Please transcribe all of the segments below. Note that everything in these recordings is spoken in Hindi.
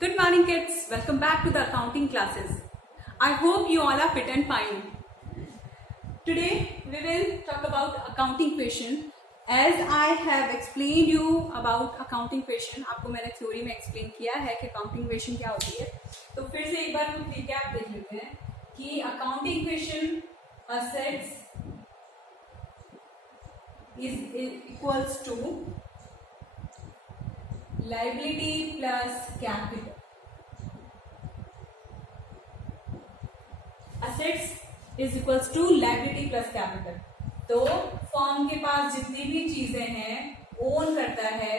Good morning kids, welcome back to the accounting classes. I hope you all are fit and fine. Today we will talk about accounting question. As I have explained you about accounting question, आपको मैंने थ्योरी में एक्सप्लेन किया है कि accounting question क्या होती है. तो फिर से एक बार हम रिकैप देख लेते हैं कि accounting question assets is equals to liability plus capital. Assets is equals to liability plus capital. तो फर्म के पास जितनी भी चीजें हैं ओन करता है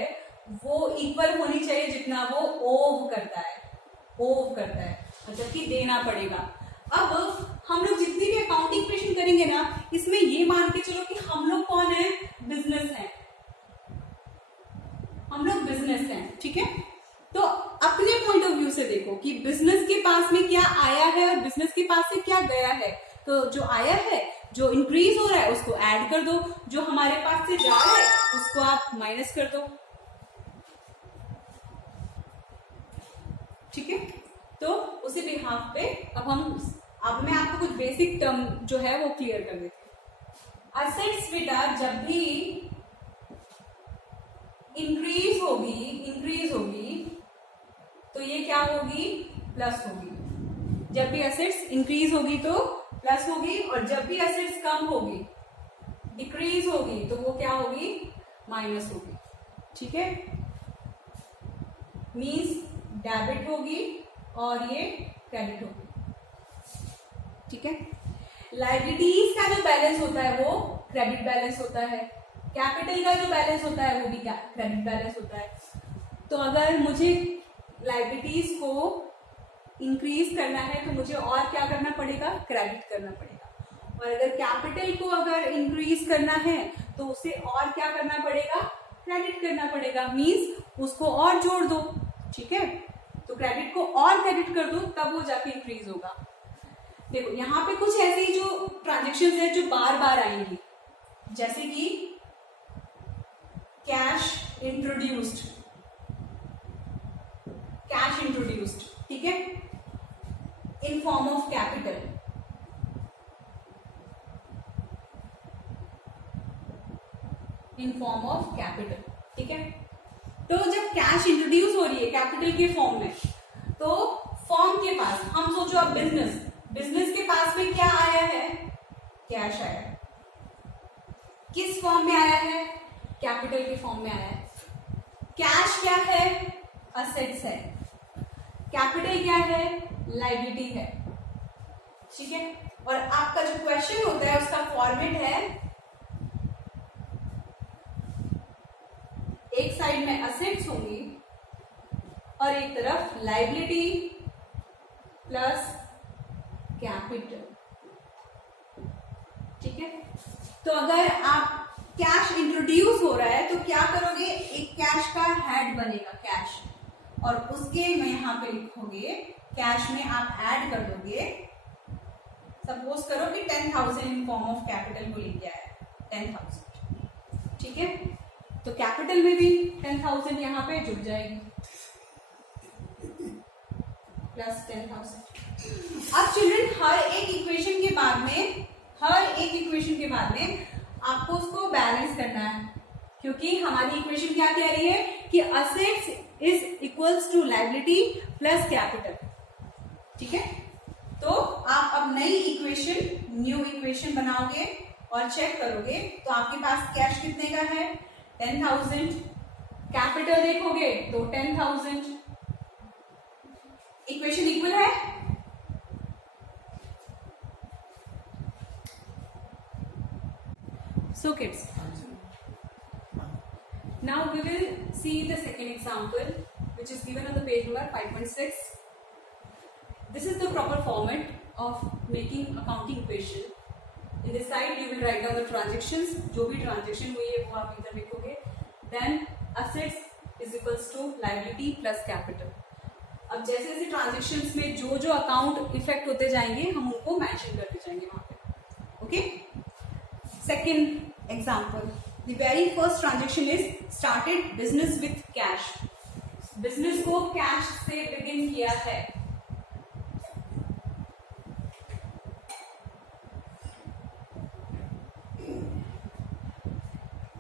वो इक्वल होनी चाहिए जितना वो ओव करता है जबकि देना पड़ेगा. अब हम लोग जितनी भी अकाउंटिंग क्वेश्चन करेंगे ना इसमें ये मान के चलो कि हम लोग कौन है, बिजनेस है, हम लोग बिजनेस हैं, ठीक है. तो अपने पॉइंट ऑफ व्यू से देखो कि बिजनेस के पास में क्या आया है और बिजनेस के पास से क्या गया है. तो जो आया है, जो इंक्रीज हो रहा है उसको ऐड कर दो, जो हमारे पास से जा रहा है उसको आप माइनस कर दो, ठीक है. तो उसी बिहाफ पे अब मैं आपको कुछ बेसिक टर्म जो है वो क्लियर कर देती हूँ. असेट्स बेटा जब भी इंक्रीज होगी तो ये क्या होगी, प्लस होगी. जब भी असेट्स इंक्रीज होगी तो प्लस होगी और जब भी असेट्स कम होगी, डिक्रीज होगी तो वो क्या होगी, माइनस होगी, ठीक है. मींस डेबिट होगी और ये क्रेडिट होगी, ठीक है. लायबिलिटीज का जो बैलेंस होता है वो क्रेडिट बैलेंस होता है, कैपिटल का जो बैलेंस होता है वो भी क्रेडिट बैलेंस होता है. तो अगर मुझे लायबिलिटीज को इंक्रीज करना है तो मुझे और क्या करना पड़ेगा, क्रेडिट करना पड़ेगा. और अगर कैपिटल को अगर इंक्रीज करना है तो उसे और क्या करना पड़ेगा, क्रेडिट करना पड़ेगा. मींस उसको और जोड़ दो, ठीक है. तो क्रेडिट को और क्रेडिट कर दो तब वो जाके इंक्रीज होगा. देखो यहाँ पे कुछ ऐसी जो ट्रांजेक्शन है जो बार बार आएंगी, जैसे कि कैश इंट्रोड्यूस्ड, ठीक है, इन फॉर्म ऑफ कैपिटल, ठीक है. तो जब कैश इंट्रोड्यूस हो रही है कैपिटल के फॉर्म में तो फॉर्म के पास, हम सोचो अब बिजनेस के पास में क्या आया है, कैश आया है. किस फॉर्म में आया है, कैपिटल के फॉर्म में आया है. कैश क्या है, असेट्स है, कैपिटल क्या है, लायबिलिटी है, ठीक है. और आपका जो क्वेश्चन होता है उसका फॉर्मेट है एक साइड में असेट्स होंगी और एक तरफ लायबिलिटी प्लस कैपिटल, ठीक है. तो अगर आप कैश इंट्रोड्यूस हो रहा है तो क्या करोगे, एक कैश का हेड बनेगा कैश, और उसके में यहां पे लिखोगे कैश में आप ऐड कर दोगे. सपोज करो कि 10,000 इन फॉर्म ऑफ कैपिटल को लिख आया है 10,000, ठीक है. तो कैपिटल में भी 10,000 यहां पे जुड़ जाएगी प्लस 10,000. अब चिल्ड्रन हर एक इक्वेशन के बाद में आपको उसको बैलेंस करना है, क्योंकि हमारी इक्वेशन क्या कह रही है कि assets is equals to liability plus capital, ठीक है. तो आप अब न्यू इक्वेशन बनाओगे और चेक करोगे तो आपके पास कैश कितने का है, 10,000, कैपिटल देखोगे तो 10,000. इक्वेशन इक्वल है. So kids, now we will see the second example which is given on the page number 5.6. This is the proper format of making accounting equation. In this side you will write down the transactions, जो भी transaction हुई है वो आप इधर लिखोगे. Then assets is equals to liability plus capital. अब जैसे जैसे ट्रांजेक्शन्स में जो जो अकाउंट इफेक्ट होते जाएंगे हम उनको मेंशन करते जाएंगे वहां पे, okay. Second example, the very first transaction is started business with cash. Business को कैश से बिगिन किया है,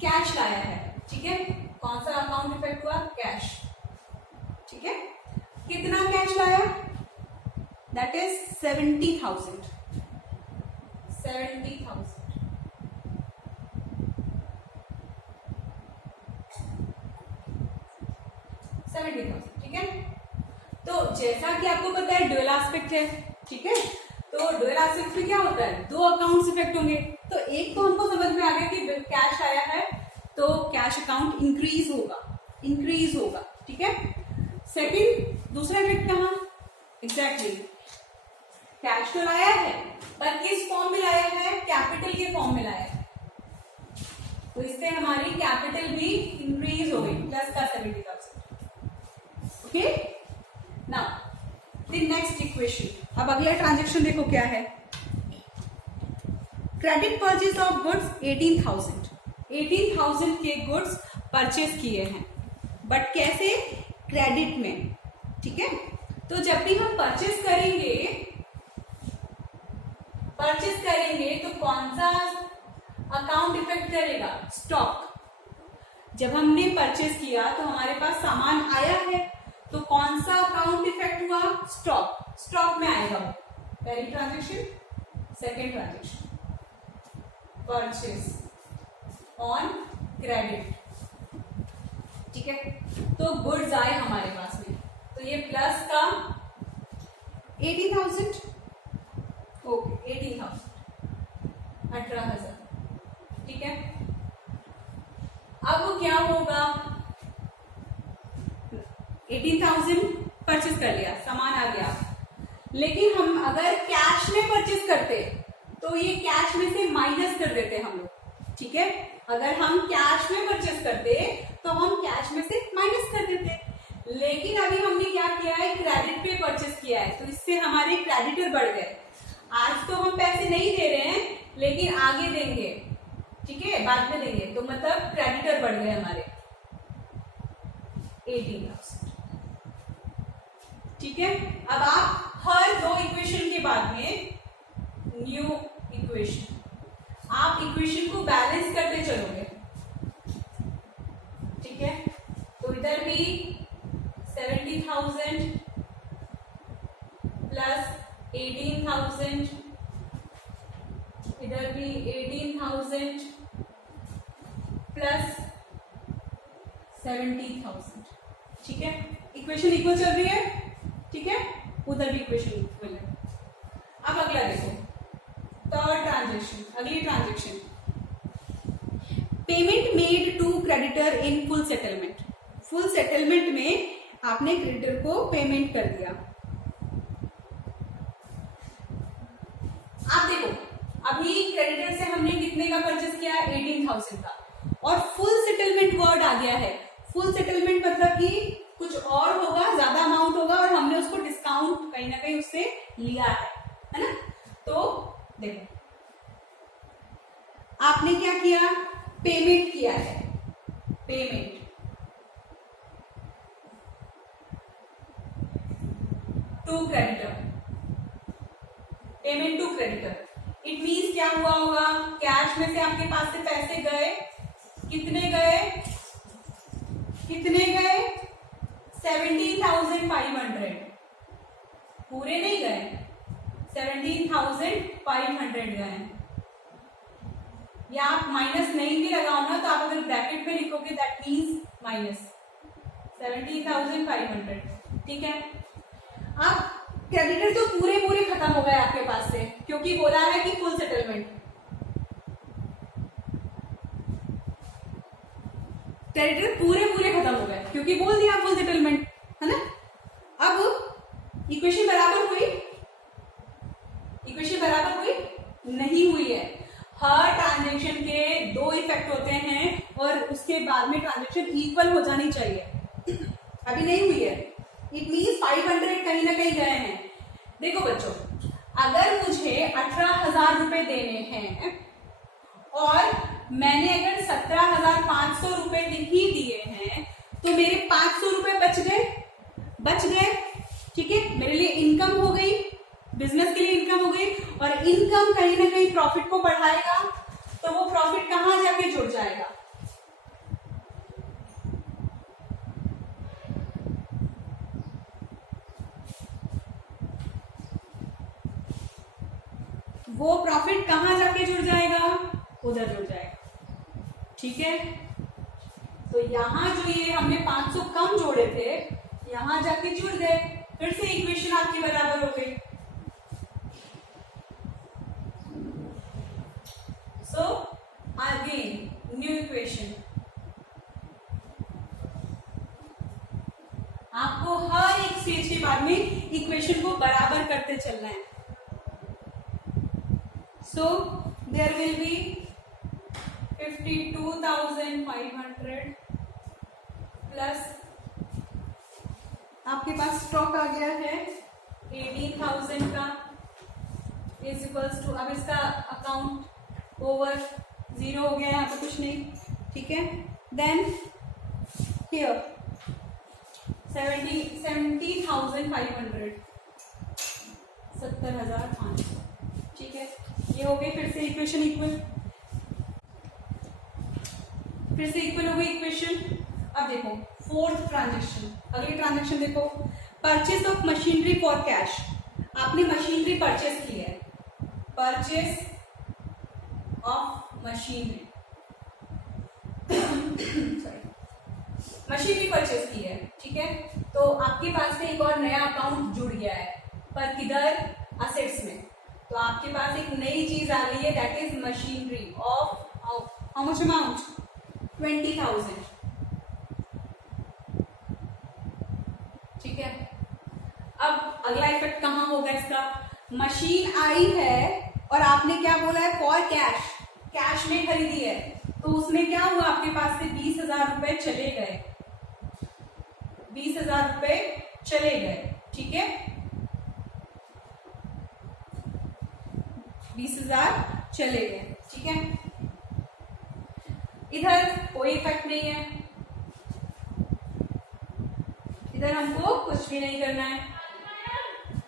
कैश लाया है, ठीक है। कौन सा अकाउंट इफेक्ट हुआ? कैश, ठीक है। कितना कैश लाया? दैट इज 70,000, 70,000, 70,000, ठीक है। तो जैसा कि आपको पता है ड्यूअल एस्पेक्ट है, ठीक है। तो ड्यूअल एस्पेक्ट में क्या होता है? दो अकाउंट्स इफेक्ट होंगे। तो एक तो हमको समझ में आ गया कि कैश आया है तो कैश अकाउंट इंक्रीज होगा, इंक्रीज होगा, ठीक है। सेकंड, दूसरा इफेक्ट कहाँ? एग्जैक्टली, कैश तो लाया है पर किस फॉर्म में लाया है? कैपिटल के फॉर्म में लाया है, तो इससे हमारी कैपिटल भी इंक्रीज हो गई, प्लस का 70,000, okay. Now the next equation. अब अगला ट्रांजेक्शन देखो क्या है। क्रेडिट परचेज ऑफ गुड्स 18,000, 18,000 के गुड्स परचेज किए हैं, बट कैसे? क्रेडिट में, ठीक है। तो जब भी हम परचेज करेंगे तो कौन सा अकाउंट इफेक्ट करेगा? स्टॉक। जब हमने परचेज किया तो हमारे पास सामान आया है, तो कौन सा अकाउंट इफेक्ट हुआ? स्टॉक, स्टॉक में आएगा वो। पहली transaction, second transaction, purchase on credit, ठीक है। तो गुड्स आए हमारे पास में, तो ये प्लस का 18,000, ओके 18,000, 18,000, ठीक है। अब क्या होगा? 18,000 परचेज कर लिया, सामान आ गया, लेकिन हम अगर कैश में परचेज करते तो ये कैश में से माइनस कर देते हम लोग, ठीक है। अगर हम कैश में परचेज करते तो हम कैश में से माइनस कर देते, लेकिन अभी हमने क्या किया है? क्रेडिट पे परचेज किया है, तो इससे हमारे क्रेडिटर बढ़ गए। आज तो हम पैसे नहीं दे रहे हैं, लेकिन आगे देंगे, ठीक है, बाद में देंगे, तो मतलब क्रेडिटर बढ़ गए हमारे 18,000, ठीक है। अब आप हर दो इक्वेशन के बाद में न्यू इक्वेशन, आप इक्वेशन को बैलेंस करते चलोगे, ठीक है। तो इधर भी 70,000 प्लस 18,000, इधर भी 18,000 प्लस 70,000, ठीक है। इक्वेशन इक्वल चल रही है, ठीक है, उधर भी इक्वेशन इक्वल है। अब अगला देखो, थर्ड ट्रांजेक्शन, अगली transaction, payment made to creditor in full settlement. Full settlement में आपने क्रेडिटर को पेमेंट कर दिया। आप देखो, अभी क्रेडिटर से हमने कितने का परचेज किया है? 18,000 का, और फुल सेटलमेंट वर्ड आ गया है। फुल सेटलमेंट मतलब कि कुछ और होगा, ज्यादा अमाउंट होगा, और हमने उसको डिस्काउंट कहीं ना कहीं उससे लिया है ना। तो देखो, आपने क्या किया? पेमेंट किया है, payment to creditor, payment to creditor. It means क्या हुआ होगा? कैश में से आपके पास से पैसे गए, कितने गए? कितने गए? 70,500, पूरे नहीं गए, 17,500 गए। या आप माइनस नहीं भी लगाओ ना, तो आप अगर ब्रैकेट में लिखोगे दैट मीन्स माइनस 17,500, ठीक है। अब क्रेडिटर तो पूरे खत्म हो गए आपके पास से, क्योंकि बोला है कि फुल सेटलमेंट। क्रेडिटर पूरे खत्म हो गए क्योंकि बोल दिया फुल सेटलमेंट, है ना। अब इक्वेशन बराबर हुई? इक्वेशन बराबर हुई? नहीं हुई है। हर ट्रांजेक्शन के दो इफेक्ट होते हैं और उसके बाद में ट्रांजेक्शन इक्वल हो जानी चाहिए, अभी नहीं हुई है। इट मीन्स 500 कहीं ना कहीं गए हैं। देखो बच्चों, अगर मुझे 18,000 रुपए देने हैं और मैंने अगर 17,500 रुपए ही दिए हैं, तो मेरे 500 रुपए बच गए, ठीक है, मेरे लिए इनकम हो गई, बिजनेस के लिए इनकम हो गई, और इनकम कहीं ना कहीं प्रॉफिट को बढ़ाएगा, तो वो प्रॉफिट कहां जाके जुड़ जाएगा? वो प्रॉफिट कहां जाके जुड़ जाएगा? उधर जुड़ जाएगा, ठीक है। तो यहां जो ये हमने 500 कम जोड़े थे, यहां जाके जुड़ गए, फिर से इक्वेशन आपकी बराबर हो गई। सो अगेन न्यू इक्वेशन, आपको हर एक स्टेज के बाद में इक्वेशन को बराबर करते चलना है। So there will be 52,500 plus आपके पास स्टॉक आ गया है 18,000 का इज इक्वल्स टू, अब इसका अकाउंट ओवर जीरो हो गया, यहाँ पे कुछ नहीं, ठीक है। देन हियर 70,500 70,500, ठीक है, ये हो गई। फिर से इक्वेशन इक्वल, फिर से इक्वल हो गई इक्वेशन। अब देखो फोर्थ ट्रांजेक्शन, अगली ट्रांजेक्शन देखो, purchase of machinery for cash. आपने मशीनरी परचेज की है, purchase of machinery sorry machinery purchase की है, ठीक है। तो आपके पास में एक और नया अकाउंट जुड़ गया है, पर किधर? असेट्स में। तो आपके पास एक नई चीज आ गई है, that is machinery of how much amount? 20,000, ठीक है। अब अगला इफेक्ट कहां होगा इसका? मशीन आई है और आपने क्या बोला है? फॉर कैश, कैश में खरीदी है, तो उसमें क्या हुआ? आपके पास से 20,000 रुपए चले गए, 20,000 रुपए चले गए, ठीक है, 20,000 चले गए, ठीक है। इधर कोई इफेक्ट नहीं है, इधर हमको कुछ भी नहीं करना है,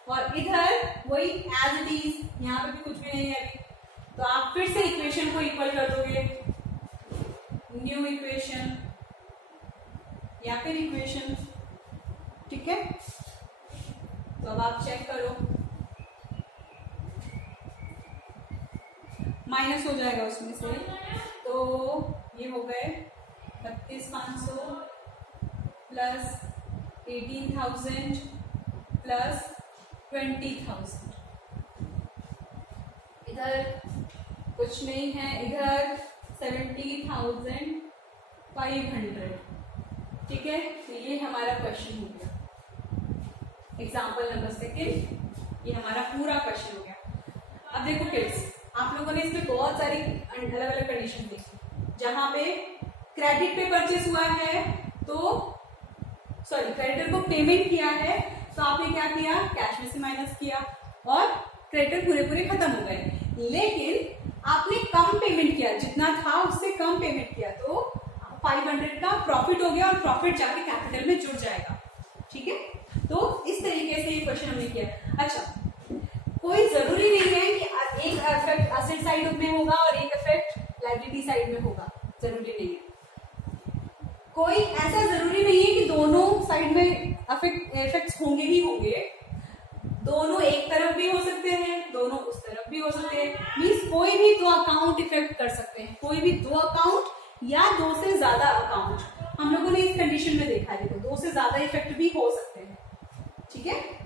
और इधर वही एज इट इज, यहां पे भी कुछ भी नहीं है अभी। तो आप फिर से इक्वेशन को इक्वल कर दोगे, न्यू इक्वेशन या फिर इक्वेशन, ठीक है। तो अब आप चेक करो, माइनस हो जाएगा उसमें से, तो ये हो गए 32,500 प्लस 18,000 प्लस 20,000, इधर कुछ नहीं है, इधर 70,500, ठीक है। तो ये हमारा क्वेश्चन हो गया, एग्जाम्पल नंबर सेकेंड, ये हमारा पूरा क्वेश्चन हो गया। अब देखो किड्स, आप लोगों ने इसमें बहुत सारी अलग अलग कंडीशन देखी, जहां पे क्रेडिट पे परचेस हुआ है, तो सॉरी क्रेडिटर को पेमेंट किया है, तो आपने क्या किया? कैश में से माइनस किया और क्रेडिटर पूरे पूरे खत्म हो गए। लेकिन आपने कम पेमेंट किया, जितना था उससे कम पेमेंट किया, तो 500 का प्रॉफिट हो गया, और प्रॉफिट जाके कैपिटल में जुड़ जाएगा, ठीक है। तो इस तरीके से ये क्वेश्चन हमने किया। अच्छा, कोई जरूरी नहीं है कि एक इफेक्ट असेट साइड में होगा और एक इफेक्ट लायबिलिटी साइड में होगा, जरूरी नहीं है। कोई ऐसा जरूरी नहीं है कि दोनों साइड में इफेक्ट्स होंगे ही होंगे, दोनों एक तरफ भी हो सकते हैं, दोनों उस तरफ भी हो सकते हैं, मीन्स कोई भी दो अकाउंट इफेक्ट कर सकते हैं, कोई भी दो अकाउंट या दो से ज्यादा अकाउंट, हम लोगों ने इस कंडीशन में देखा है, दो से ज्यादा इफेक्ट भी हो सकते हैं, ठीक है।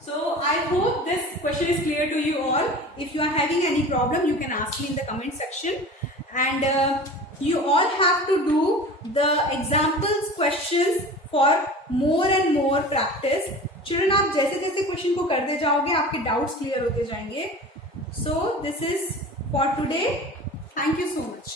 So I hope this question is clear to you all. If you are having any problem, you can ask me in the comment section, and you all have to do the examples questions for more and more practice. Children, आप जैसे जैसे क्वेश्चन को करते जाओगे, आपके डाउट्स क्लियर होते जाएंगे. So this is for today. Thank you so much.